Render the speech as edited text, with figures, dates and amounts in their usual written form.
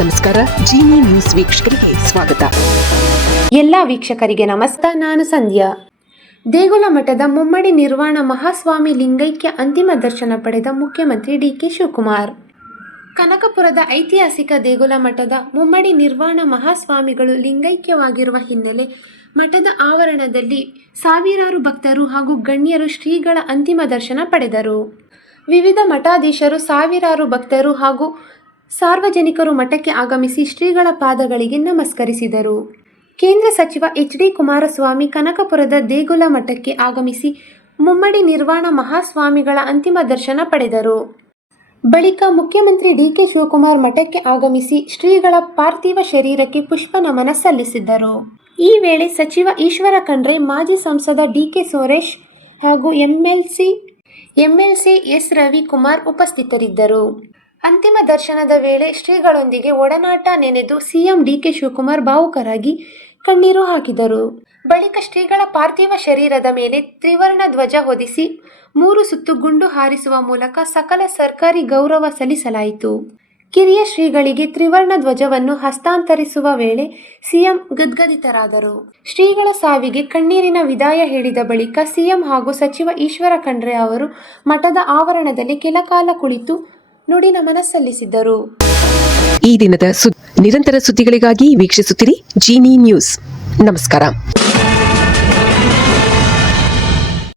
ನಮಸ್ಕಾರ. ಜೀನಿ ನ್ಯೂಸ್ ವೀಕ್ಷಕರಿಗೆ ಸ್ವಾಗತ. ಎಲ್ಲ ವೀಕ್ಷಕರಿಗೆ ನಮಸ್ಕಾರ. ನಾನು ಸಂಧ್ಯಾ. ದೇಗುಲ ಮಠದ ಮುಮ್ಮಡಿ ನಿರ್ವಾಣ ಮಹಾಸ್ವಾಮಿ ಲಿಂಗೈಕ್ಯ ಅಂತಿಮ ದರ್ಶನ ಪಡೆದ ಮುಖ್ಯಮಂತ್ರಿ ಡಿಕೆ ಶಿವಕುಮಾರ್. ಕನಕಪುರದ ಐತಿಹಾಸಿಕ ದೇಗುಲ ಮಠದ ಮುಮ್ಮಡಿ ನಿರ್ವಾಣ ಮಹಾಸ್ವಾಮಿಗಳು ಲಿಂಗೈಕ್ಯವಾಗಿರುವ ಹಿನ್ನೆಲೆ ಮಠದ ಆವರಣದಲ್ಲಿ ಸಾವಿರಾರು ಭಕ್ತರು ಹಾಗೂ ಗಣ್ಯರು ಶ್ರೀಗಳ ಅಂತಿಮ ದರ್ಶನ ಪಡೆದರು. ವಿವಿಧ ಮಠಾಧೀಶರು, ಸಾವಿರಾರು ಭಕ್ತರು ಹಾಗೂ ಸಾರ್ವಜನಿಕರು ಮಠಕ್ಕೆ ಆಗಮಿಸಿ ಶ್ರೀಗಳ ಪಾದಗಳಿಗೆ ನಮಸ್ಕರಿಸಿದರು. ಕೇಂದ್ರ ಸಚಿವ ಎಚ್.ಡಿ. ಕುಮಾರಸ್ವಾಮಿ ಕನಕಪುರದ ದೇಗುಲ ಮಠಕ್ಕೆ ಆಗಮಿಸಿ ಮುಮ್ಮಡಿ ನಿರ್ವಾಣ ಮಹಾಸ್ವಾಮಿಗಳ ಅಂತಿಮ ದರ್ಶನ ಪಡೆದರು. ಬಳಿಕ ಮುಖ್ಯಮಂತ್ರಿ ಡಿಕೆ ಶಿವಕುಮಾರ್ ಮಠಕ್ಕೆ ಆಗಮಿಸಿ ಶ್ರೀಗಳ ಪಾರ್ಥಿವ ಶರೀರಕ್ಕೆ ಪುಷ್ಪ ನಮನ ಸಲ್ಲಿಸಿದ್ದರು. ಈ ವೇಳೆ ಸಚಿವ ಈಶ್ವರ ಖಂಡ್ರೆ, ಮಾಜಿ ಸಂಸದ ಡಿಕೆ ಸುರೇಶ್ ಹಾಗೂ ಎಂಎಲ್ಸಿ ಎಸ್ ರವಿಕುಮಾರ್ ಉಪಸ್ಥಿತರಿದ್ದರು. ಅಂತಿಮ ದರ್ಶನದ ವೇಳೆ ಶ್ರೀಗಳೊಂದಿಗೆ ಒಡನಾಟ ನೆನೆದು ಸಿಎಂ ಡಿಕೆ ಶಿವಕುಮಾರ್ ಭಾವುಕರಾಗಿ ಕಣ್ಣೀರು ಹಾಕಿದರು. ಬಳಿಕ ಶ್ರೀಗಳ ಪಾರ್ಥಿವ ಶರೀರದ ಮೇಲೆ ತ್ರಿವರ್ಣ ಧ್ವಜ ಹೊದಿಸಿ 3 ಸುತ್ತು ಗುಂಡು ಹಾರಿಸುವ ಮೂಲಕ ಸಕಲ ಸರ್ಕಾರಿ ಗೌರವ ಸಲ್ಲಿಸಲಾಯಿತು. ಕಿರಿಯ ಶ್ರೀಗಳಿಗೆ ತ್ರಿವರ್ಣ ಧ್ವಜವನ್ನು ಹಸ್ತಾಂತರಿಸುವ ವೇಳೆ ಸಿಎಂ ಗದ್ಗದಿತರಾದರು. ಶ್ರೀಗಳ ಸಾವಿಗೆ ಕಣ್ಣೀರಿನ ವಿದಾಯ ಹೇಳಿದ ಬಳಿಕ ಸಿಎಂ ಹಾಗೂ ಸಚಿವ ಈಶ್ವರ ಖಂಡ್ರೆ ಅವರು ಮಠದ ಆವರಣದಲ್ಲಿ ಕೆಲಕಾಲ ಕುಳಿತು ನುಡಿ ನಮನ ಸಲ್ಲಿಸಿದ್ದರು. ಈ ದಿನದ ನಿರಂತರ ಸುದ್ದಿಗಳಿಗಾಗಿ ವೀಕ್ಷಿಸುತ್ತಿರಿ ಜೀನಿ ನ್ಯೂಸ್. ನಮಸ್ಕಾರ.